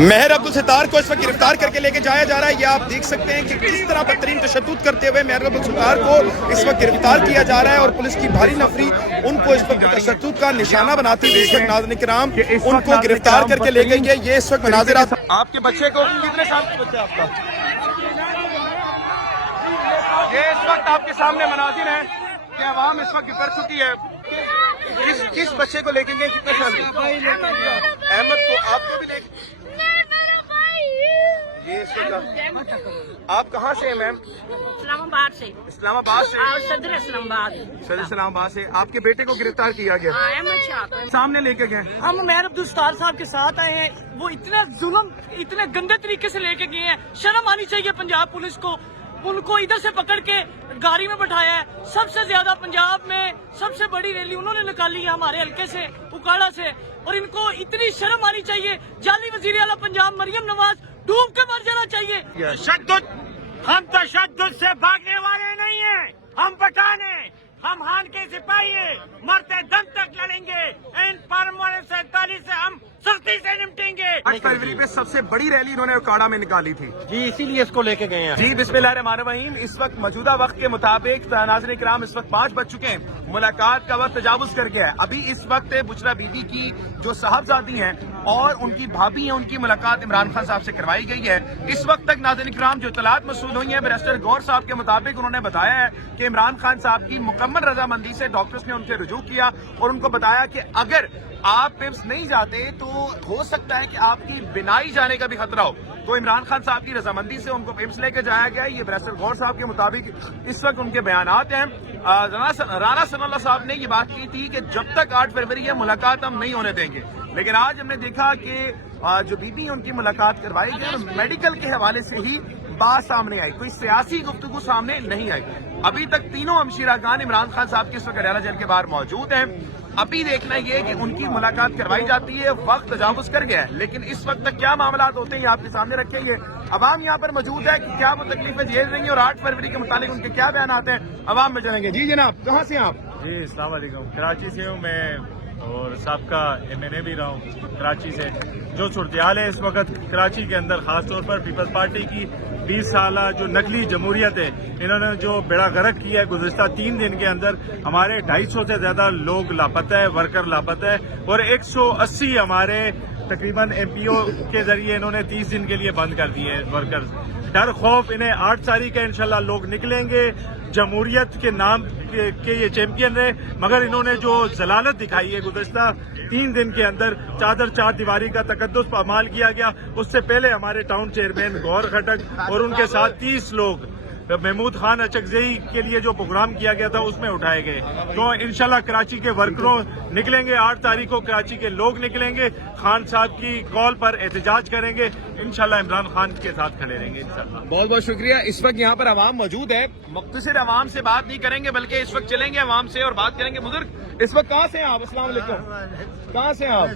मेहर अब्दुल सत्तार को इस वक्त गिरफ्तार करके लेके जाया जा रहा है। ये आप देख सकते हैं कि किस तरह बदतरीन तशद्दुद करते हुए मेहर अब्दुल सत्तार को इस वक्त गिरफ्तार किया जा रहा है और पुलिस की भारी नफरी उनको इस वक्त तशद्दुद का निशाना बनाते हुए इस वक्त नाज़रीन किराम उनको गिरफ्तार करके ले गई है। ये इस वक्त मनाजिर आपके बच्चे को कितने साल का बच्चा आपका? ये इस वक्त आपके सामने मनाजिर है कि अवाम इस वक्त बिखर चुकी है। किस बच्चे को लेके गए? कितने साल के? अहमद को आपको भी ले आप कहाँ से हैं मैम? इस्लामाबाद से। इस्लामाबाद से? सदर इस्लामाबाद। सदर इस्लामाबाद से। आपके बेटे को गिरफ्तार किया गया, सामने लेके गए? हम मेहर अब्दुल सत्तार साहब के साथ आए हैं। वो इतने जुल्म इतने गंदे तरीके से लेके गए हैं, शर्म आनी चाहिए पंजाब पुलिस को। उनको इधर से पकड़ के गाड़ी में बैठाया है। सबसे ज्यादा पंजाब में सबसे बड़ी रैली उन्होंने निकाली है हमारे हल्के से, उकाड़ा से, और इनको इतनी शर्म आनी चाहिए। जाली वजीर आला पंजाब मरियम नवाज डूब के मर जाना चाहिए। तशद्दुद, हम तशद्दुद से भागने वाले नहीं हैं। हम पठान हैं, हम खान के सिपाही हैं, मरते दम तक लड़ेंगे। इन परमानेंट 47 से हम सख्ती से निपटेंगे। 8 फरवरी पे सबसे बड़ी रैली इन्होंने उकाड़ा में निकाली थी जी, इसीलिए इसको लेके गए हैं। जी बिस्मिल्लाहिर्रहमानिर्रहीम। इस वक्त मौजूदा वक्त के मुताबिक नाज़रीन किराम इस वक्त 5 बज चुके हैं। मुलाकात का वक्त तजावुज कर गया है। अभी इस वक्त बुशरा बीबी की जो साहबजादी हैं और उनकी भाभी हैं, उनकी मुलाकात इमरान खान साहब से करवाई गई है। इस वक्त तक नाज़रीन किराम जो इत्तलात मसूल हुई है, बैरिस्टर गौर साहब के मुताबिक उन्होंने बताया है कि इमरान खान साहब की मुकम्मल रजामंदी से डॉक्टर्स ने उनसे रुजू किया और उनको बताया कि अगर आप पिम्स नहीं जाते तो हो सकता है कि आपकी बिनाई जाने का भी खतरा हो। तो इमरान खान साहब की रजामंदी से उनको पिम्स लेकर जाया गया। ये बैरिस्टर गौर साहब के मुताबिक इस वक्त उनके बयानात हैं। राना सनाउल्लाह साहब ने ये बात की थी कि जब तक 8 फरवरी है मुलाकात हम नहीं होने देंगे, लेकिन आज हमने देखा कि जो बीबी है उनकी मुलाकात करवाई गई और मेडिकल के हवाले से ही बात सामने आई, कोई सियासी गुफ्तगू सामने नहीं आई। अभी तक तीनों हमशीरागान इमरान खान साहब के इस वक्त अडयाला जेल के बाहर मौजूद हैं। अभी देखना ये कि उनकी मुलाकात करवाई जाती है, वक्त तजावुज कर गया है, लेकिन इस वक्त तक क्या मामला होते हैं ये आपके सामने रखे। ये अवाम यहाँ पर मौजूद है कि क्या वो तकलीफें झेल रही हैं और 8 फरवरी के मुताबिक उनके क्या बयान आते हैं, अवाम में चलेंगे। जी जनाब, कहाँ से आप? जी अस्सलाम वालेकुम, कराची से हूँ मैं और साबका MNA भी रहा हूँ कराची से। जो सूरत-ए-हाल है इस वक्त कराची के अंदर, खास तौर पर पीपल्स पार्टी की 20 साला जो नकली जमहूरियत है, इन्होंने जो बेड़ा गर्क किया है गुज़िश्ता 3 दिन के अंदर, हमारे 250 से ज्यादा लोग लापता है, वर्कर लापता है और 180 हमारे तकरीबन MPO के जरिए इन्होंने 30 दिन के लिए बंद कर दिए हैं वर्कर्स। डर खौफ इन्हें 8 तारीख है इंशाल्लाह लोग निकलेंगे। जमहूरियत के नाम के ये चैंपियन रहे, मगर इन्होंने जो जलालत दिखाई है गुज़िश्ता 3 दिन के अंदर, चादर 4 दीवारी का तकद्दुस पामाल किया गया। उससे पहले हमारे टाउन चेयरमैन गौर खटक और उनके साथ 30 लोग महमूद खान अचकजई के लिए जो प्रोग्राम किया गया था उसमें उठाए गए। तो इंशाल्लाह कराची के वर्करों निकलेंगे, 8 तारीख को कराची के लोग निकलेंगे, खान साहब की कॉल पर एहतजाज करेंगे, इंशाल्लाह इमरान खान के साथ खड़े रहेंगे इंशाल्लाह। बहुत बहुत शुक्रिया। इस वक्त यहाँ पर अवाम मौजूद है, मुख्तसर अवाम से बात नहीं करेंगे बल्कि इस वक्त चलेंगे अवाम से और बात करेंगे। बुजुर्ग इस वक्त कहाँ से हैं आप? अस्सलाम वालेकुम। कहाँ से हैं आप?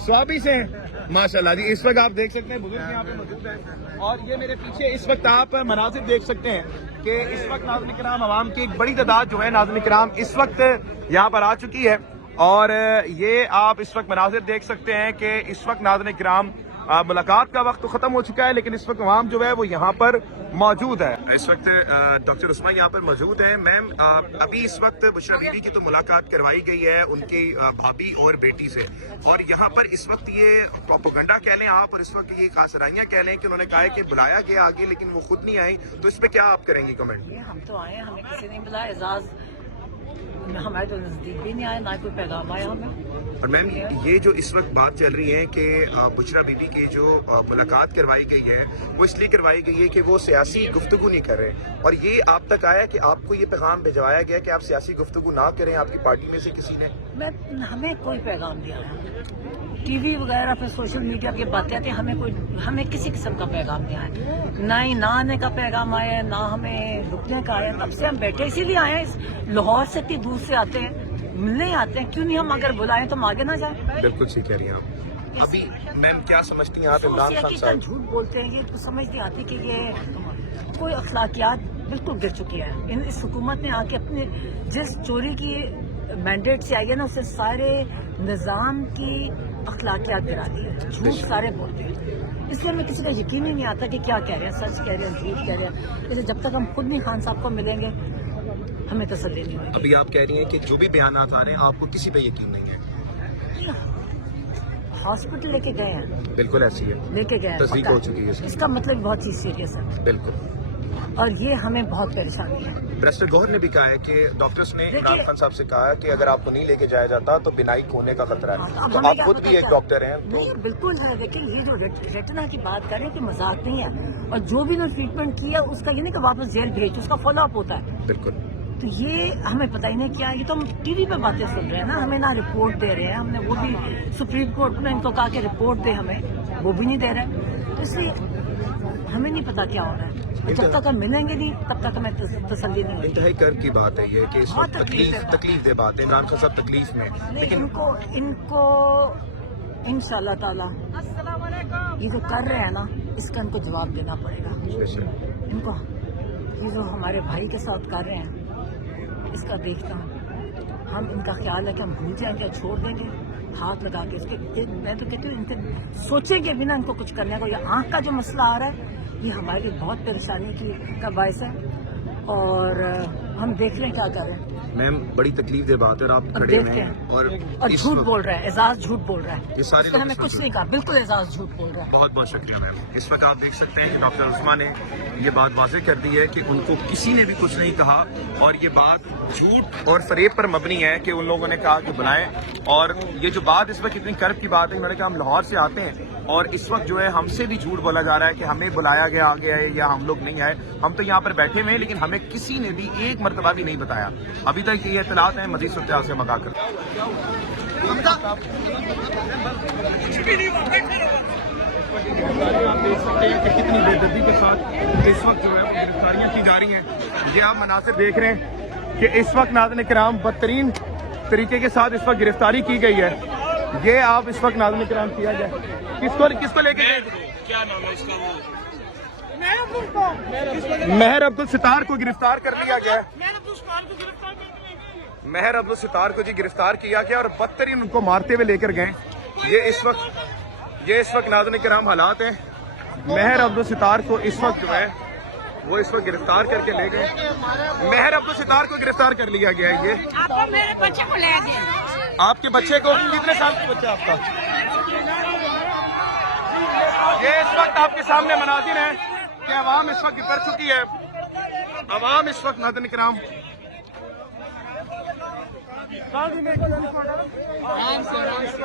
स्वाबी से हैं, माशाल्लाह जी। इस वक्त आप देख सकते हैं बुजुर्ग यहाँ पे मौजूद है और ये मेरे पीछे इस वक्त आप मनाजिर देख सकते हैं कि इस वक्त नाज़रीन किराम अवाम की एक बड़ी तादाद जो है नाज़रीन किराम इस वक्त यहाँ पर आ चुकी है और ये आप इस वक्त मनाजिर देख सकते हैं कि इस वक्त नाज़रीन किराम मुलाकात का वक्त तो खत्म हो चुका है, लेकिन इस वक्त अवाम जो है वो यहाँ पर मौजूद है। इस वक्त डॉक्टर उस्मा यहाँ पर मौजूद है। मैम, अभी इस वक्त बुशरा बीबी की तो मुलाकात करवाई गई है उनकी भाभी और बेटी से, और यहाँ पर इस वक्त ये प्रोपेगेंडा कह लें आप और इस वक्त ये खासराइयाँ कह लें कि उन्होंने कहा है कि बुलाया गया आगे लेकिन वो खुद नहीं आई, तो इस पर क्या आप करेंगी कमेंट? हम तो आए, हमें किसी ने बुलाया, एजाज हमारे तो नजदीक भी नहीं आया, ना कोई पैगाम आया हमें। और मैम, ये जो इस वक्त बात चल रही है कि बुशरा बीबी की जो मुलाकात करवाई गई है वो इसलिए करवाई गई है कि वो सियासी गुफ्तगू नहीं कर रहे, और ये आप तक आया कि आपको ये पैगाम भिजवाया गया कि आप सियासी गुफ्तगू ना करें आपकी पार्टी में से किसी ने? हमें कोई पैगाम नहीं आया। TV वगैरह पे सोशल मीडिया की बातें आती, हमें किसी किस्म का पैगाम नहीं आया, ना ही आने का पैगाम आया, ना हमें रुकने का आया। तब से हम बैठे इसीलिए आए हैं, लाहौर से इतनी दूर से आते हैं, मिलने आते हैं, क्यों नहीं हम अगर बुलाएं तो हम आगे ना जाए। बिल्कुल ठीक कह रही हैं आप। अभी मैम क्या समझती हैं आप इमरान खान साहब? झूठ बोलते हैं, ये तो समझ नहीं आती कि ये कोई अखलाकियात बिल्कुल गिर चुकी है। इस हुकूमत ने आके अपने जिस चोरी की मैंडेट से आई है ना, उससे सारे निज़ाम की अखलाकियात गिरा दी है। झूठ सारे बोलते हैं। اس لیے ہمیں کسی کا یقین ہی نہیں آتا کہ کیا کہہ رہے ہیں، سچ کہہ رہے ہیں، جھوٹ کہہ رہے ہیں. جیسے جب تک ہم خود نہیں خان صاحب کو ملیں گے ہمیں تسلی نہیں ہوگی. ابھی آپ کہہ رہی ہیں کہ جو بھی بیانات آ رہے ہیں آپ کو کسی پہ یقین نہیں ہے. ہاسپٹل لے کے گئے ہیں، بالکل ایسی ہے، لے کے گئے ہیں، تصدیق ہو چکی ہے اس کی. اس کا مطلب بہت چیز سیریس ہے بالکل. اور یہ ہمیں بہت پریشانی ہے. بیرسٹر گوہر نے بھی کہا ہے کہ ڈاکٹرز نے دیکھیے- عمران خان صاحب سے کہا ہے کہ اگر آپ کو نہیں لے کے جایا جاتا تو بینائی کھونے کا خطرہ ہے. اب تو ہمیں آپ کیا خود پتا بھی ایک چلا؟ ڈاکٹر ہیں تو نہیں بالکل ہے. دیکھیں یہ جو ریٹنا کی بات کر رہے ہیں کہ مذاق نہیں ہے، اور جو بھی انہوں نے ٹریٹمنٹ کیا اس کا یہ نہیں کہ واپس جیل بھیج، اس کا فالو اپ ہوتا ہے. بالکل. تو یہ ہمیں پتہ ہی نہیں کیا. یہ تو ہم ٹی وی پہ باتیں سن رہے ہیں نا، ہمیں نہ رپورٹ دے رہے ہیں. ہم نے وہ بھی سپریم کورٹ نے ان کو کہا کہ رپورٹ دے ہمیں، وہ بھی نہیں دے رہے. تو اس لیے ہمیں نہیں پتا کیا ہو رہا ہے. جب تک ہم ملیں گے نہیں تب تک ہمیں تسلی نہیں ہوگی. انتہائی کرب کی بات ہے یہ کہ اس بہت وقت تکلیف دہ بات ہے. عمران خان صاحب تکلیف میں، لیکن ان کو انشاءاللہ تعالی یہ جو کر رہے ہیں نا اس کا ان کو جواب دینا پڑے گا. ان کو یہ جو ہمارے بھائی کے ساتھ کر رہے ہیں اس کا دیکھتا ہوں. ہم ان کا خیال ہے کہ ہم بھول جائیں گے، چھوڑ دیں گے ہاتھ لگا کے. اس کے میں تو کہتی ہوں ان سے سوچیں گے بھی نا ان کو کچھ کرنے کو. یہ آنکھ کا جو مسئلہ آ رہا ہے یہ ہمارے لیے بہت پریشانی کا باعث ہے، اور ہم دیکھ رہے ہیں کیا کر رہے ہیں. میم بڑی تکلیف دہ بات ہے. اور آپ اب کھڑے دیکھتے ہیں ہیں اور اور اس جھوٹ وقت- بول رہا ہے. اعزاز جھوٹ بول رہا ہے. یہ سارے اس نے لوگ ہمیں اس کچھ وقت- نہیں کہا. بالکل اعزاز جھوٹ بول رہا ہے. بہت بہت شکریہ میم. اس وقت آپ دیکھ سکتے ہیں کہ ڈاکٹر عثمان نے یہ بات واضح کر دی ہے کہ ان کو کسی نے بھی کچھ نہیں کہا، اور یہ بات جھوٹ اور فریب پر مبنی ہے کہ ان لوگوں نے کہا کہ بلائیں. اور یہ جو بات اس وقت اتنی کرب کی بات ہے، انہوں نے کہا ہم لاہور سے آتے ہیں اور اس وقت جو ہے ہم سے بھی جھوٹ بولا جا رہا ہے کہ ہمیں بلایا گیا آگے آئے یا ہم لوگ نہیں آئے. ہم تو یہاں پر بیٹھے ہوئے ہیں لیکن ہمیں کسی نے بھی ایک مرتبہ بھی نہیں بتایا. ابھی تک یہ اطلاعات ہیں. مزید صورتحال سے مگا کر آپ دیکھ سکتے ہیں کہ کتنی بے دردی کے ساتھ اس وقت جو ہے وہ گرفتاریاں کی جا رہی ہیں. یہ آپ مناظر دیکھ رہے ہیں کہ اس وقت ناظرین کرام بدترین طریقے کے ساتھ اس وقت گرفتاری کی گئی ہے. یہ آپ اس وقت ناظرین کرام کیا جائے. کس کو لے کے گئے؟ کیا نام ہے اس کا؟ وہ مہر عبدالستار کو گرفتار کر لیا گیا ہے. مہر عبدالستار کو جی گرفتار کیا گیا اور بدترین ان کو مارتے ہوئے لے کر گئے. یہ اس وقت ناظرین کرام حالات ہیں. مہر عبدالستار کو اس وقت جو ہے وہ اس وقت گرفتار کر کے لے گئے. مہر عبدالستار کو گرفتار کر لیا گیا ہے. یہ میرے بچے کو لے گئے. آپ کے بچے کو کتنے سال کا بچہ آپ کا؟ یہ اس وقت آپ کے سامنے مناظر ہیں کہ عوام اس وقت گر چکی ہے. عوام اس وقت ناظرین کرام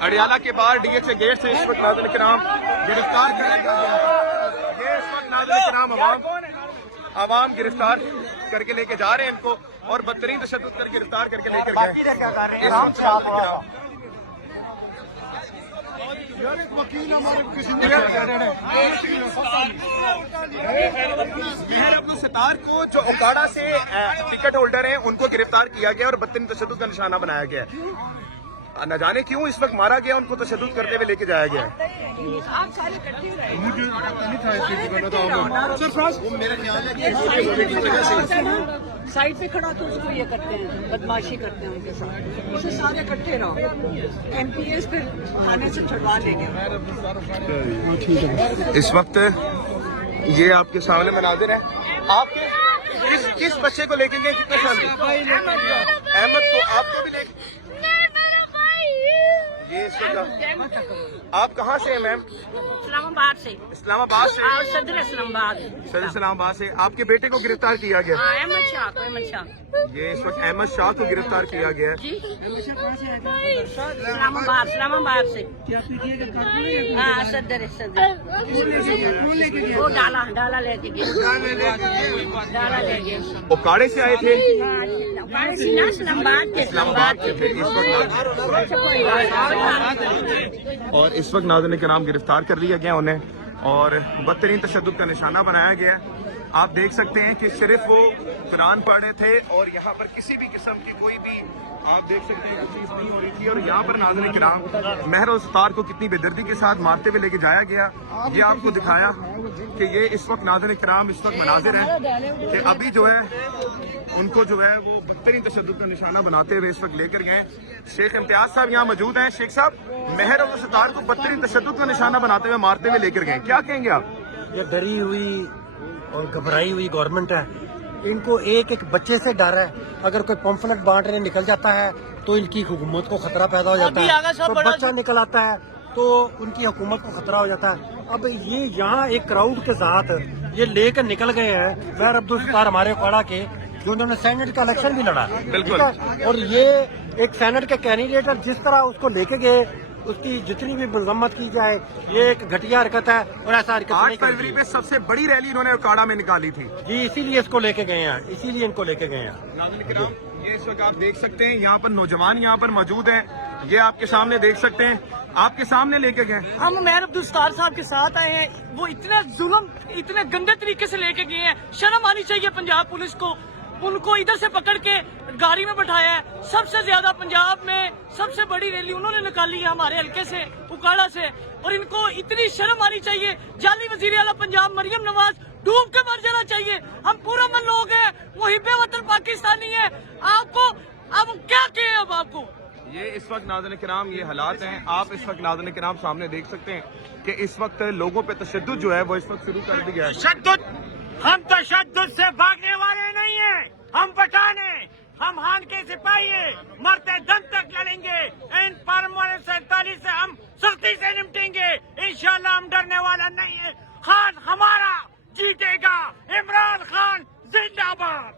اڈیالہ کے باہر ڈی ایچ اے گیٹ سے اس وقت ناظرین کرام گرفتار کر لیا گیا. یہ اس وقت ناظرین کرام عوام گرفتار کر کے لے کے جا رہے ہیں ان کو اور بدترین تشدد کر گرفتار کر کے لے کر گئے. اس وقت ناظرین کرام مہر عبدالستار کو جو اوکاڑا سے ٹکٹ ہولڈر ہیں ان کو گرفتار کیا گیا اور بدترین تشدد کا نشانہ بنایا گیا ہے. نہ جانے کیوں اس وقت مارا گیا، ان کو تشدد کرتے ہوئے لے کے جایا گیا ہے. سائڈ پہ کھڑا تو اس کو یہ کرتے ہیں، بدماشی کرتے ہیں ان کے ساتھ. اسے سارے اکٹھے رہو. ایم پی ایس پھر تھانے سے چھڑوا لے گئے. اس وقت یہ آپ کے سامنے مناظر ہے. آپ کے کس بچے کو لے کے گئے؟ کتنے سال کے؟ احمد کو. آپ کو بھی لے آپ کہاں سے ہیں میم؟ اسلام آباد سے. اسلام آباد سے. صدر اسلام آباد. صدر اسلام آباد سے. آپ کے بیٹے کو گرفتار کیا گیا. احمد شاہ. یہ اس وقت احمد شاہ کو گرفتار کیا گیا ہے. جی اسلام آباد سے. ہاں صدر. وہ ڈالا لے کے گئے. اوکاڑے سے آئے تھے. اسلام آباد کے. اور اس وقت ناظرین کرام گرفتار کر لیا گیا انہیں اور بدترین تشدد کا نشانہ بنایا گیا ہے. आप देख सकते हैं कि सिर्फ वो कुरान पढ़ रहे थे और यहाँ पर किसी भी किस्म की कोई भी आप देख सकते हैं चीज नहीं हो रही थी। और यहाँ पर नाज़रीन किराम महर और सतार को कितनी बेदर्दी के साथ मारते हुए लेके जाया गया, ये आपको दिखाया कि ये इस वक्त नाज़रीन किराम इस वक्त मनाजिर हैं कि अभी जो है उनको जो है वो बदतरीन तशद्दुद का निशाना बनाते हुए इस वक्त लेकर गए। शेख इम्तियाज साहब यहाँ मौजूद हैं। शेख साहब, महर और सतार को बदतरीन तशद्दुद का निशाना बनाते हुए मारते हुए लेकर गए, क्या कहेंगे आप? ये डरी हुई और घबराई हुई गवर्नमेंट है, इनको एक एक बच्चे से डर है। अगर कोई पंफलेट बांटने निकल जाता है तो इनकी हुकूमत को खतरा पैदा हो जाता है, तो बच्चा निकल आता है तो उनकी हुकूमत को खतरा हो जाता है। अब ये यहाँ एक क्राउड के साथ ये लेकर निकल गए हैं महर अब्दुल सत्तार हमारे अखाड़ा के, जो उन्होंने सेनेट का इलेक्शन भी लड़ा, बिल्कुल। ठीक है? और ये एक सेनेट के कैंडिडेट है, जिस तरह उसको लेके गए उसकी जितनी भी मजम्मत की जाए ये एक घटिया हरकत है और ऐसा हरकत 8 नहीं करनी फरवरी चाहिए। पे सबसे बड़ी रैली इन्होंने अखाड़ा में निकाली थी जी, इसीलिए इसको लेके गए हैं, इसीलिए इनको लेके गए हैं। नाज़रीन किराम, ये इस वक्त आप देख सकते हैं यहाँ पर नौजवान यहाँ पर मौजूद हैं, ये आपके सामने देख सकते हैं, आपके सामने लेके गए। हम महर अब्दुल सत्तार साहब के साथ आए हैं, वो इतने जुल्म इतने गंदे तरीके से लेके गए हैं, शर्म आनी चाहिए पंजाब पुलिस को। उनको इधर से पकड़ के गाड़ी में बैठाया है। सबसे ज्यादा पंजाब में सबसे बड़ी रैली उन्होंने निकाली है हमारे हल्के से, उकाड़ा से, और इनको इतनी शर्म आनी चाहिए। जाली वजीर आला पंजाब मरियम नवाज डूब के मर जाना चाहिए। हम पूरा मन लोग हैं, वो हिब्बे वतन पाकिस्तानी है। आपको अब क्या कहें अब आपको? ये इस वक्त नाज़रीन किराम ये हालात हैं, आप इस वक्त नाज़रीन किराम सामने देख सकते हैं कि इस वक्त लोगों पे तशद्दुद जो है वो इस वक्त शुरू कर दिया है। तशद्दुद, हम तशद्दुद से भागने वाले नहीं हैं, हम पठान हैं, हम हान के सिपाही हैं, मरते दम तक लड़ेंगे। इन परमानेंट 47 से हम सख्ती से निपटेंगे, इंशाल्लाह हम डरने वाला नहीं है। खान हमारा जीतेगा, इमरान खान जिंदाबाद।